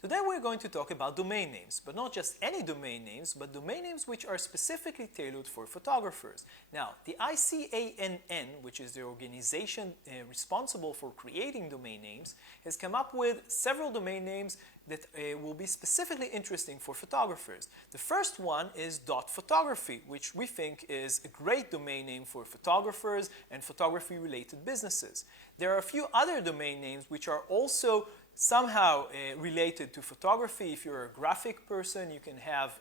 Today we're going to talk about domain names, but not just any domain names, but domain names which are specifically tailored for photographers. Now, the ICANN, which is the organization responsible for creating domain names, has come up with several domain names that will be specifically interesting for photographers. The first one is .photography, which we think is a great domain name for photographers and photography-related businesses. There are a few other domain names which are also somehow related to photography. If you're a graphic person, you can have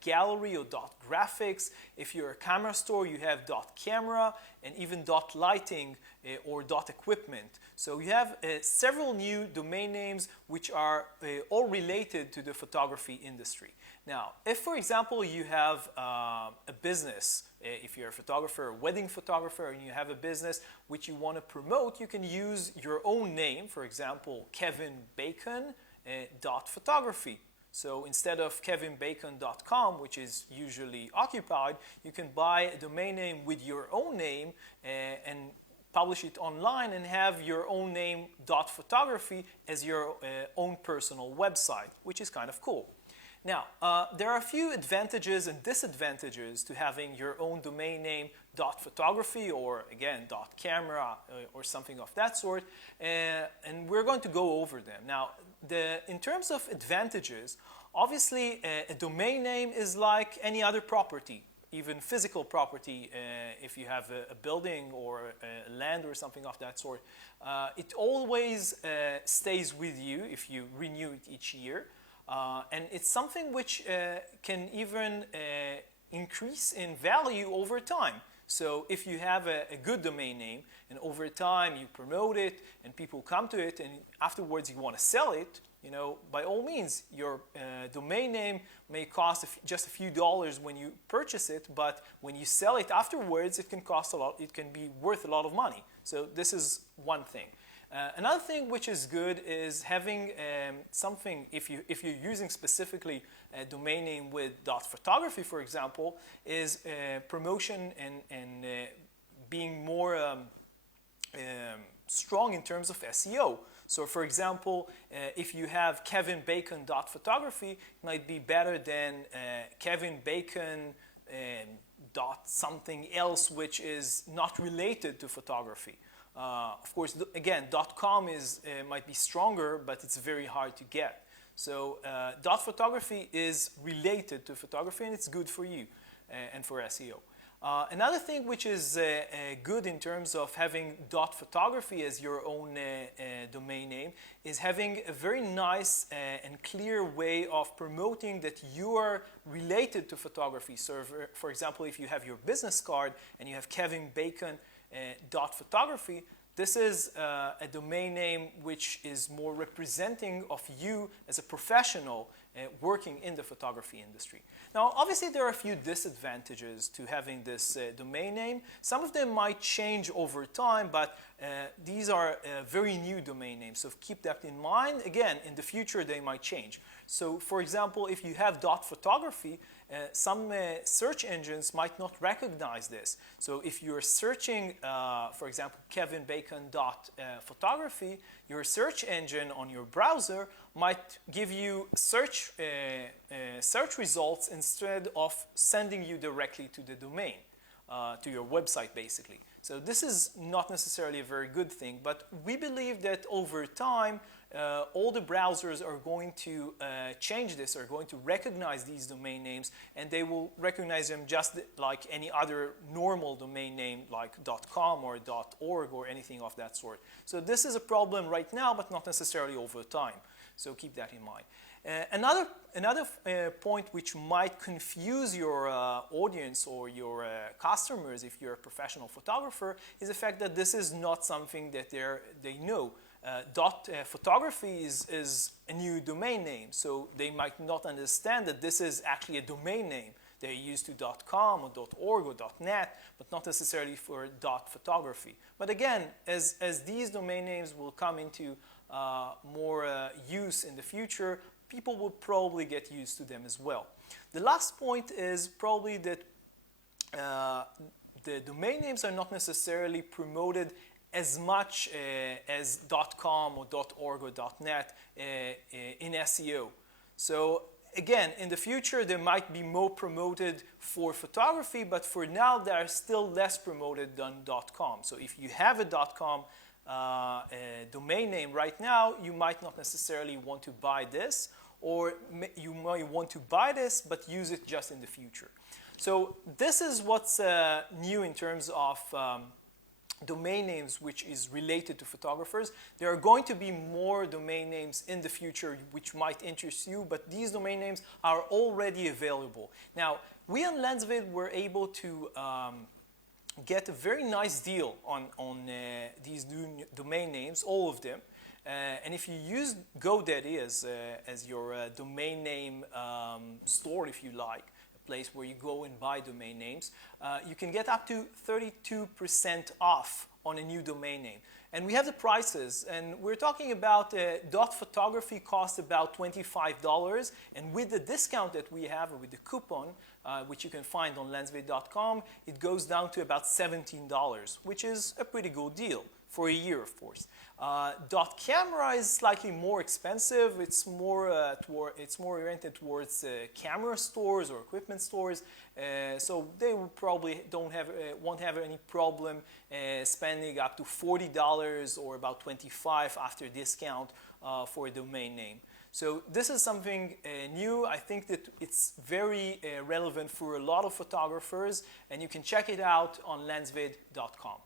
.gallery or .graphics. If you're a camera store, you have .camera and even .lighting or .equipment. So you have several new domain names which are all related to the photography industry. Now, if for example you have a business, if you're a photographer, a wedding photographer, and you have a business which you want to promote, you can use your own name, for example, kevinbacon.photography. So instead of kevinbacon.com, which is usually occupied, you can buy a domain name with your own name and publish it online and have your own name .photography as your own personal website, which is kind of cool. Now, there are a few advantages and disadvantages to having your own domain name .photography or again .camera or something of that sort, and we're going to go over them. Now, in terms of advantages, obviously a domain name is like any other property, even physical property. If you have a building or land or something of that sort, it always stays with you if you renew it each year. And it's something which can even increase in value over time. So if you have a good domain name and over time you promote it and people come to it and afterwards you want to sell it, you know, by all means, your domain name may cost just a few dollars when you purchase it, but when you sell it afterwards, it can cost a lot. It can be worth a lot of money. So this is one thing. Another thing which is good is having something, if you're using specifically a domain name with .photography, for example, is promotion and being more strong in terms of SEO. So for example, if you have kevinbacon.photography, it might be better than kevinbacon something else which is not related to photography. Of course, again, .com might be stronger, but it's very hard to get. So .photography is related to photography and it's good for you and for SEO. Another thing which is good in terms of having .photography as your own domain name is having a very nice and clear way of promoting that you are related to photography. So for example, if you have your business card and you have kevinbacon.photography, this is a domain name which is more representing of you as a professional working in the photography industry. Now, obviously, there are a few disadvantages to having this domain name. Some of them might change over time, but these are very new domain names, so keep that in mind. Again, in the future, they might change. So, for example, if you have .photography, some search engines might not recognize this. So if you're searching, for example, kevinbacon.photography, your search engine on your browser might give you search results instead of sending you directly to the domain, to your website basically. So this is not necessarily a very good thing, but we believe that over time, all the browsers are going to change this, are going to recognize these domain names, and they will recognize them just like any other normal domain name like .com or .org or anything of that sort. So this is a problem right now, but not necessarily over time. So keep that in mind. Another point which might confuse your audience or your customers if you're a professional photographer is the fact that this is not something that they know. Photography is a new domain name, so they might not understand that this is actually a domain name. They're used to .com or .org or .net, but not necessarily for .photography. But again, as these domain names will come into more use in the future, people will probably get used to them as well. The last point is probably that the domain names are not necessarily promoted as much as .com or .org or .net in SEO. So again, in the future, they might be more promoted for photography, but for now, they are still less promoted than .com. So if you have a .com domain name right now, you might not necessarily want to buy this, or you might want to buy this, but use it just in the future. So this is what's new in terms of domain names, which is related to photographers. There are going to be more domain names in the future which might interest you, but these domain names are already available. Now, we on Lensvid were able to get a very nice deal on these new domain names, all of them. And if you use GoDaddy as your domain name store, if you like, place where you go and buy domain names, you can get up to 32% off on a new domain name. And we have the prices, and we're talking about .photography costs about $25, and with the discount that we have, with the coupon, which you can find on lensvid.com, it goes down to about $17, which is a pretty good deal for a year, of course. .camera is slightly more expensive. It's more oriented towards camera stores or equipment stores, so they will probably won't have any problem spending up to $40 or about $25 after discount for a domain name. So this is something new. I think that it's very relevant for a lot of photographers, and you can check it out on lensvid.com.